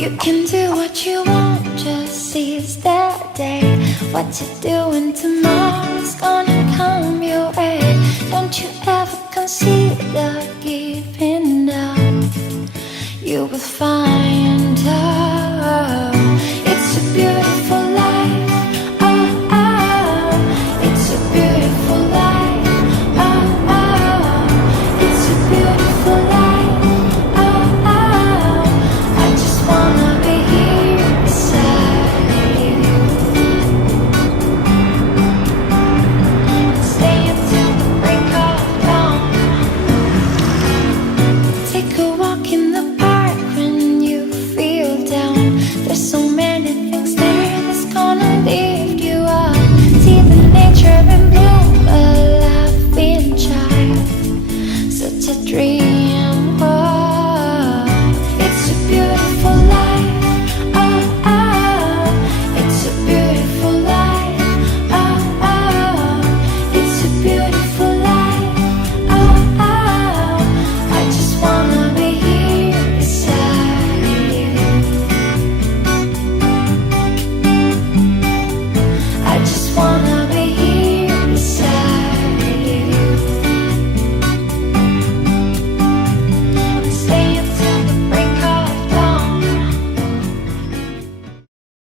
You can do what you want, just seize the day. What you're doing tomorrow's gonna come your way. Don't you ever consider giving up. You will find out it's a beautiful life. Oh, oh, it's a beautiful life. Oh, oh, it's a beautiful life. Oh, oh, I just wanna be here beside you. Stay until the break of dawn. Take a walk in the